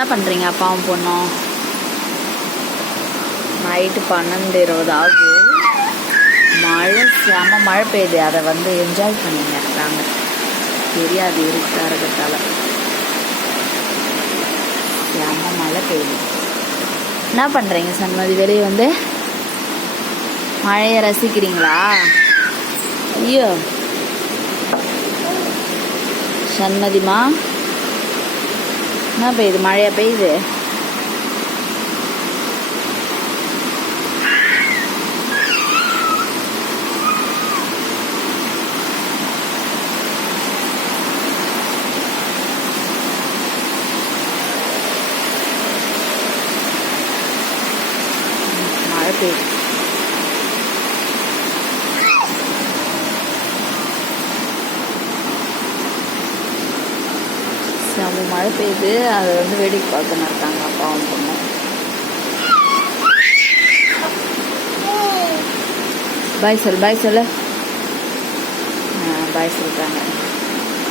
என்ன பண்ணுறீங்க அப்பாவும் பொண்ணும் நைட்டு பன்னெண்டு இருபது ஆகுது. மழை செம மழை பெய்யுது. அதை வந்து என்ஜாய் பண்ணிங்க நாங்கள் தெரியாது இருக்கா இருக்கிறதால. செம மழை பெய்யுது. என்ன பண்ணுறீங்க சண்மதி வெளியே வந்து மழையை ரசிக்கிறீங்களா? ஐயோ. சண்மதிமா என்ன பெய்யுது மழையா பெய்யுது மழை பெய்யுது மழை பெய்யுது. அதை வந்து வேடிக்கை பார்த்துன்னு இருக்காங்க அப்பாவும் பொண்ணும் பாய் சொல் பாய் சொல்லு. பாய் சொல்கிறாங்க